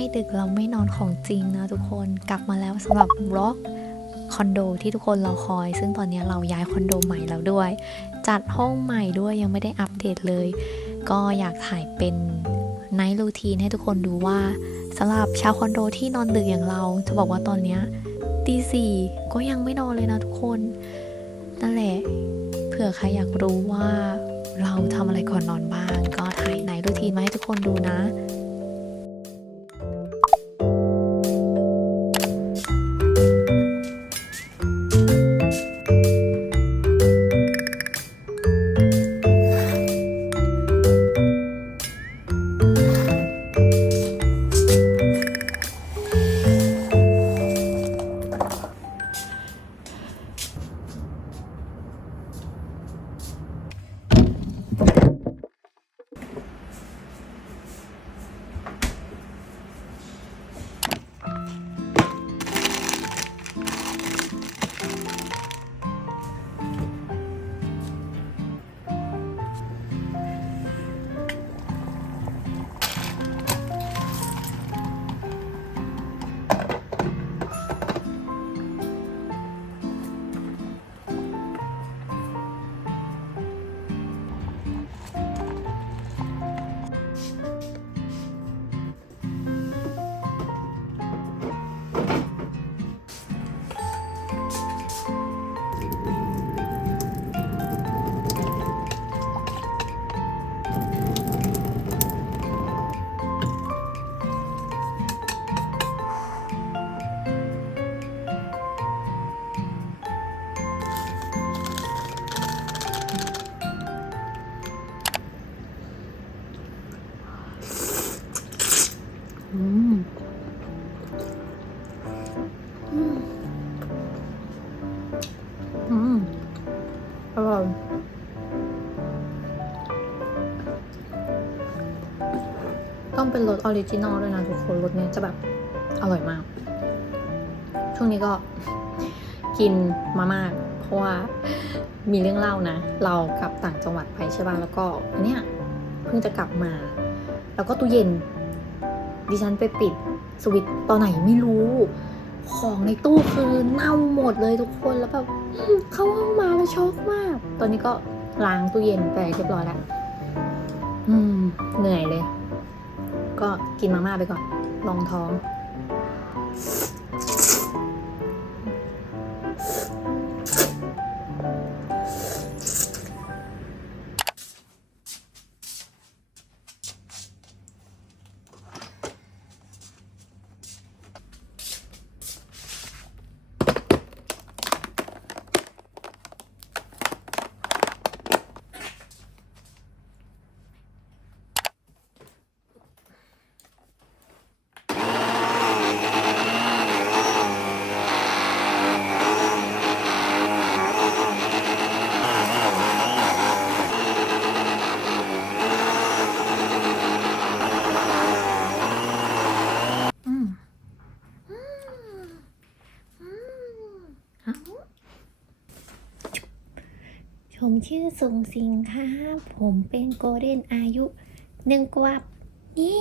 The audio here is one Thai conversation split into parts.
ไม่ดึกเราไม่นอนของจริงนะทุกคนกลับมาแล้วสำหรับบล็อกคอนโดที่ทุกคนรอคอย ซึ่งตอนนี้เราย้ายคอนโดใหม่แล้วด้วย จัดห้องใหม่ด้วยยังไม่ได้อัปเดตเลย ก็อยากถ่ายเป็นไนท์รูทีนให้ทุกคนดูว่าสำหรับชาวคอนโดที่นอนดึกอย่างเรา จะบอกว่าตอนนี้ตีสี่ก็ยังไม่นอนเลยนะทุกคน นั่นแหละ เผื่อใครอยากรู้ว่าเราทำอะไรก่อนนอนบ้าง ก็ถ่ายไนท์รูทีนมาให้ทุกคนดูนะ อืมอร่อยต้องเป็นรสออริจินอลด้วยนะทุกคนรสเนี้ยจะแบบอร่อยมาก ช่วงนี้ก็กินมามากเพราะว่ามีเรื่องเล่านะ เรากลับต่างจังหวัดไปใช่ป่ะแล้วก็อันเนี้ยเพิ่งจะกลับมา แล้วก็ตู้เย็น ดิฉันไปปิดสวิตช์ตอนไหนไม่รู้ ของในตู้คือเน่าหมดเลยทุกคนแล้วแบบเข้าห้องมาแล้วช็อกมาก ตอนนี้ก็ล้างตู้เย็นไปเรียบร้อยแล้วอืม เหนื่อยเลย ก็กินมาม่าไปก่อนรองท้อง ผมชื่อสงสิงค่ะ ผมเป็นโกลเด้นอายุหนึ่งกว่านี่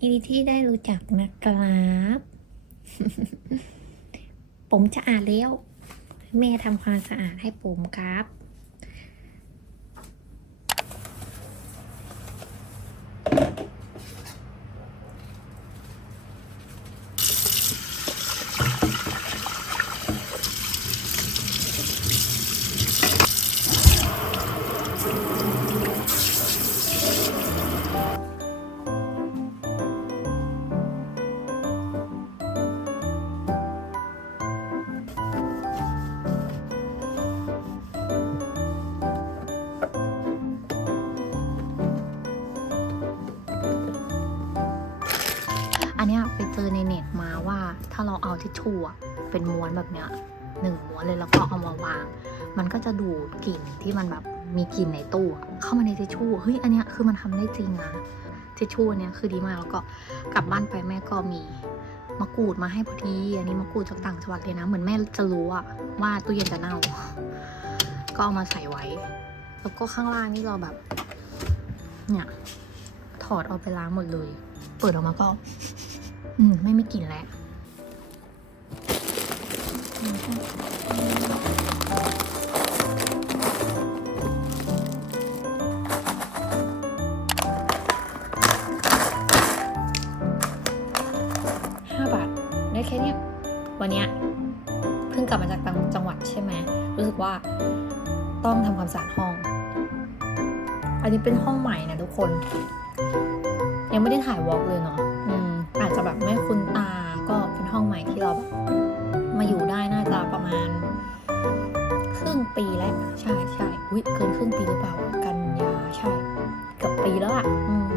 ยินดีที่ได้รู้จักนะครับ ผมจะอ่านแล้ว แม่ทำความสะอาดให้ผมครับ ชู่เป็นม้วนแบบเนี้ยหนึ่งม้วนเลยแล้วก็เอามาวาง มันก็จะดูดกลิ่นที่มันแบบมีกลิ่นในตู้เข้ามาในทิชชู่เฮ้ยอันเนี้ยคือมันทำได้จริงนะทิชชู่เนี้ยคือดีมากแล้วก็กลับบ้านไปแม่ก็มีมะกรูดมาให้พอดีอันนี้มะกรูดจากต่างจังหวัดเลยนะ เหมือนแม่จะรู้อะว่าตู้เย็นจะเน่า ก็เอามาใส่ไว้ แล้วก็ข้างล่างนี่เราแบบ เนี่ย ถอดเอาไปล้างหมดเลย เปิดออกมาก็ อืมไม่มีกลิ่นแล้ว ห้าบาท ได้แค่เนี้ยวันเนี้ยเพิ่งกลับมาจากต่างจังหวัดใช่ไหมรู้สึกว่าต้องทำความสะอาดห้อง อันนี้เป็นห้องใหม่นะทุกคน ยังไม่ได้ถ่ายวอล์กเลยเนาะ ปีแล้ว ใช่ใช่วิเกินครึ่งปีหรือเปล่า กันยาใช่เกับปีแล้วอะ่ะอืม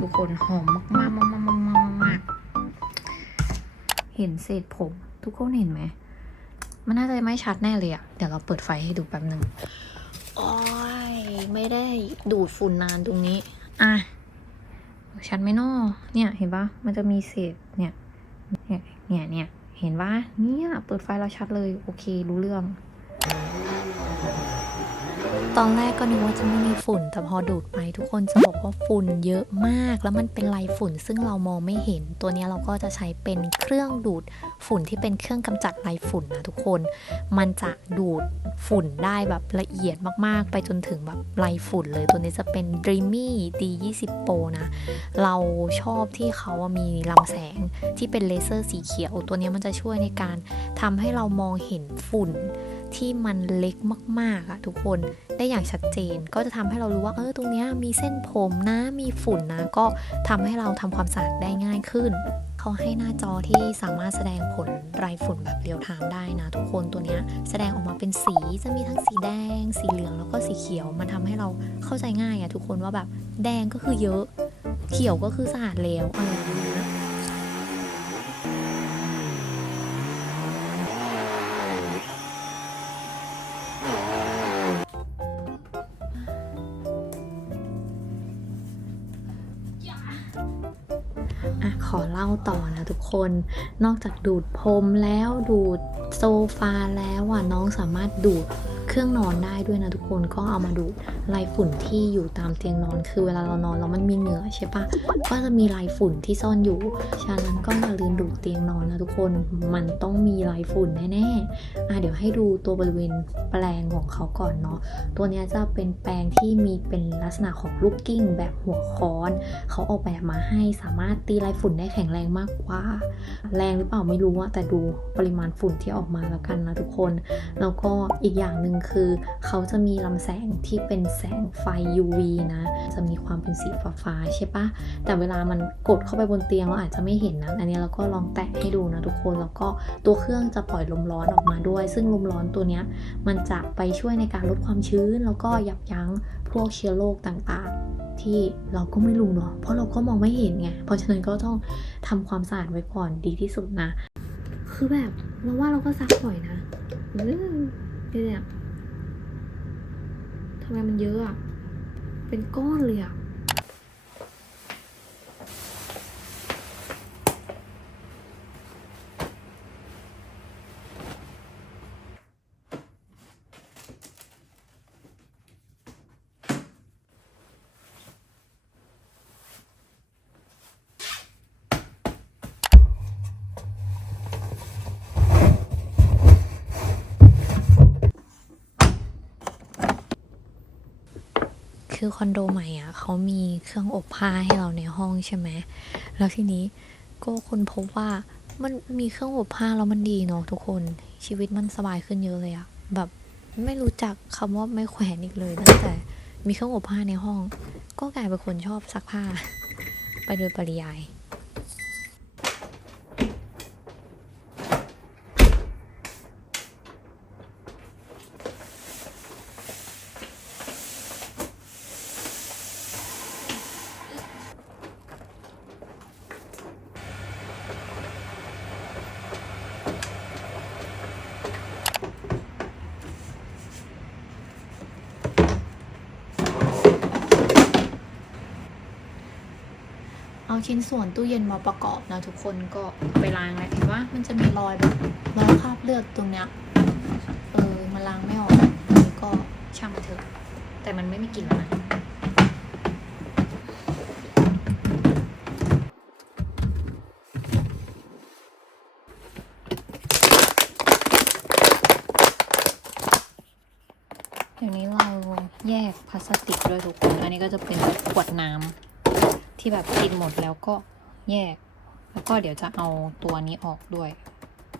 ทุกคนหอมมากๆมากมากมากมากเห็นเศษผม ทุกคนเห็นไหม มันน่าจะไม่ชัดแน่เลยอะเดี๋ยวเราเปิดไฟให้ดูแป๊บหนึ่งโอ้ยไม่ได้ดูดฝุ่นนานตรงนี้ อะ ชัดไหมนอเนี่ย เห็นปะมันจะมีเศษเนี่ย เนี่ยเนี่ยเห็นปะเนี่ย เปิดไฟแล้วชัดเลย โอเค รู้เรื่อง ตอนแรกก็นึกว่าจะไม่มีฝุ่น แต่พอดูดไปทุกคนจะบอกว่าฝุ่นเยอะมาก แล้วมันเป็นลายฝุ่นซึ่งเรามองไม่เห็น ตัวนี้เราก็จะใช้เป็นเครื่องดูดฝุ่นที่เป็นเครื่องกำจัดลายฝุ่นนะทุกคน มันจะดูดฝุ่นได้แบบละเอียดมากๆ ไปจนถึงแบบลายฝุ่นเลย ตัวนี้จะเป็น Dreamy D20 Pro นะ เราชอบที่เขามีลำแสงที่เป็นเลเซอร์สีเขียว ตัวนี้มันจะช่วยในการทำให้เรามองเห็นฝุ่น ที่มันเล็กมากๆอะทุกคนได้อย่างชัดเจน ก็จะทำให้เรารู้ว่าเออตรงเนี้ยมีเส้นผมนะมีฝุ่นนะ ก็ทำให้เราทำความสะอาดได้ง่ายขึ้นเขาให้หน้าจอที่สามารถแสดงผลรายฝุ่นแบบเรียลไทม์ได้นะ ทุกคนตัวเนี้ยแสดงออกมาเป็นสีจะมีทั้งสีแดง สีเหลืองแล้วก็สีเขียว มันทำให้เราเข้าใจง่ายอะทุกคนว่าแบบแดงก็คือเยอะ เขียวก็คือสะอาดแล้วอะไร คน นอกจากดูดพรมแล้วดูดโซฟาแล้วอะน้องสามารถดูด เครื่องนอนได้ด้วยนะทุกคนก็เอามาดูลายฝุ่นที่อยู่ตามเตียงนอน คือเวลาเรานอนแล้วมันมีเหงื่อใช่ปะก็จะมีลายฝุ่นที่ซ่อนอยู่ฉะนั้นก็อย่าลืมดูเตียงนอนนะทุกคนมันต้องมีลายฝุ่นแน่ๆอะเดี๋ยวให้ดูตัวบริเวณแปลงของเขาก่อนเนาะตัวเนี้ยจะเป็นแปลงที่มีเป็นลักษณะของลูกกิ้งแบบหัวค้อนเขาออกแบบมาให้สามารถตีลายฝุ่นได้แข็งแรงมากกว่า แรงหรือเปล่าไม่รู้อะแต่ดูปริมาณฝุ่นที่ออกมาแล้วกันนะทุกคน แล้วก็อีกอย่างหนึ่งคือ เขาจะมีลำแสงที่เป็นแสงไฟ UV นะ จะมีความเป็นสีฟ้าๆใช่ปะแต่เวลามันกดเข้าไปบนเตียงเราอาจจะไม่เห็นนะ อันนี้เราก็ลองแตะให้ดูนะทุกคน แล้วก็ตัวเครื่องจะปล่อยลมร้อนออกมาด้วย ซึ่งลมร้อนตัวนี้มันจะไปช่วยในการลดความชื้น แล้วก็ยับยั้งพวกเชื้อโรคต่างๆ ที่เราก็ไม่รู้เนาะ เพราะเราก็มองไม่เห็นไง เพราะฉะนั้นก็ต้องทำความสะอาดไว้ก่อนดีที่สุดนะ คือแบบเราว่าเราก็ซักบ่อยนะเออเนี่ย ทำไมมันเยอะอะเป็นก้อนเลยอะ คือคอนโดใหม่อะเขามีเครื่องอบผ้าให้เราในห้องใช่ไหมแล้วทีนี้ก็คนพบว่ามันมีเครื่องอบผ้าแล้วมันดีเนาะทุกคนชีวิตมันสบายขึ้นเยอะเลยอะแบบไม่รู้จักคำว่าไม่แขวนอีกเลยตั้งแต่มีเครื่องอบผ้าในห้อง ก็กลายเป็นคนชอบซักผ้า ไปโดยปริยาย ชิ้นส่วนตู้เย็นมาประกอบนะทุกคนก็ไปล้างแล้วเห็นว่ามันจะมีรอยแบบรอยคราบเลือดตรงเนี้ยเออมันล้างไม่ออกนนี้ก็ช่างมันเถอะ แต่มันไม่มีกลิ่นแล้วนะเดี๋ยวนี้เราแยกพลาสติกด้วยทุกคน อันนี้ก็จะเป็นขวดน้ำ ที่แบบกินหมดแล้วก็แยก แล้วก็เดี๋ยวจะเอาตัวนี้ออกด้วย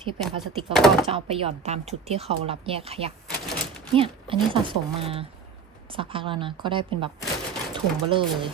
ที่เป็นพลาสติกแล้วก็จะเอาไปหย่อนตามจุดที่เขารับแยกขยะเนี่ย อันนี้สะสมมาสักพักแล้วนะ ก็ได้เป็นแบบถุงเบลอเลย